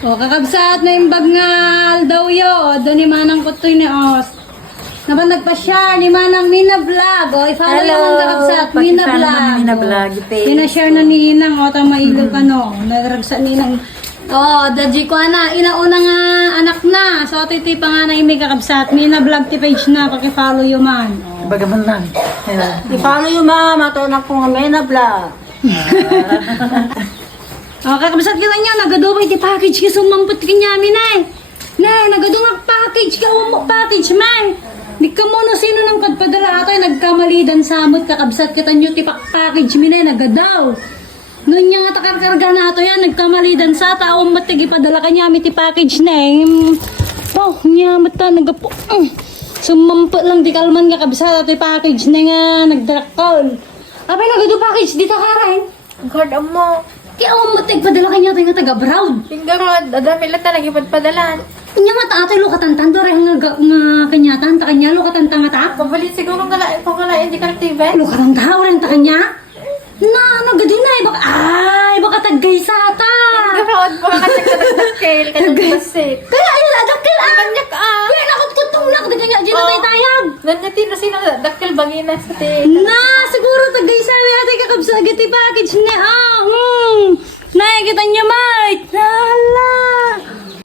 O, kakabsat na yung bagngal daw yo. Doon ni Manang Kutoy ni Os. Naman nagpa-share ni Manang Mina Vlog. O, i-follow yung kakabsat. Mina Vlog. Mina Vlog. Pina-share na ni Inang. O, tama igol ka no. Nagragsa ni Inang. O, daji ko na. Inauna nga anak na. So, titi pa nga na yung kakabsat. Mina Vlog ti page na. Paki-follow yung man. O. Bagaman lang. I-follow yung mama. Ito na kong Mina Vlog. O, kakabsat kita niya. Nagadumay ti package ka. Sumampot ka niya, Minay. Nay, nagadumay package ka. Package, man. Di ka mo no sino nang kadpadala ato. Nagkamalidan samot. Kakabsat kita niyo ti package, Minay. Nagadaw. Noon niya nga takarkarga na ato yan. Nagkamalidan sa tao. Matigi padala ka niya. Ti package na eh. Oh, niya mata. Nagapo. Sumampot lang di kalman kakabsat. Ti package na nga. Nagdrakal. Abay, nagado package. Dito ka rin. Ang card mo. Kaya ako matig padala kanya tayo nga taga-brown. Pingarod. Adami lang talaga ipagpadalan. Kanya nga ta ato'y lukatan-tan. Dore nga kanyatan. Ta kanya lukatan-tan nga ta. Pabalit siguro kung kala hindi ka active. Lukatan-ta. Walang ta kanya. Na, nagadi na eh. Baka taggay sa ta. Pingarod. Baka kachak-dakil. Kachak-basit. Kaya ayun, adakil ah. Kanyak Kaya nakot-kutong na. Kaya nga, dyan na tayo tayag. Nanyatin na sino dakil bangina sa ti. Na, siguro taggay sa amin. Ate kakabsagati package niya. Nakikita niyo, mate. Hala.